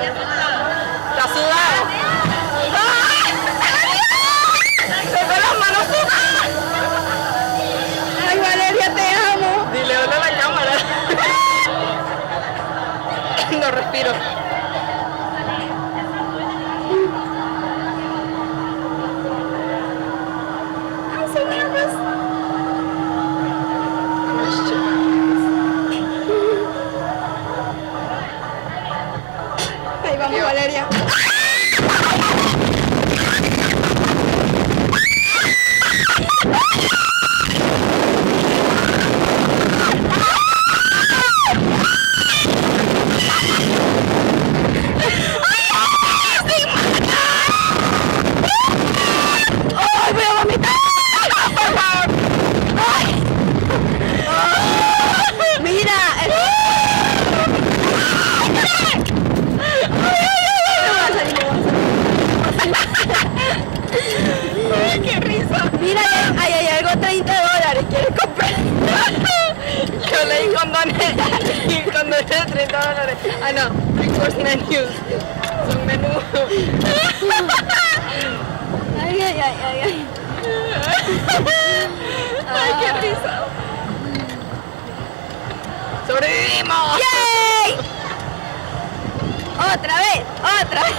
¿Está sudado? ¡Ay! ¡Se fue las manos sudadas! Ay, Valeria, te amo. Dile hola a la cámara. No respiro. I'm so nervous. Ahí vamos, Dios. Valeria. ¡Ay, voy a vomitar! ¡Por favor! ¡Ay! ¡Mira! ¡Ay, qué risa! Mira, hay algo $30. ¿Quieres comprar? Yo leí condones y condones de $30. Ah, no, three course menus. Son menús. Ay, ay, ay, ay, ay. ¡Ay, qué risa! ¡Sobrevivimos! ¡Yay! ¡Otra vez! ¡Otra vez!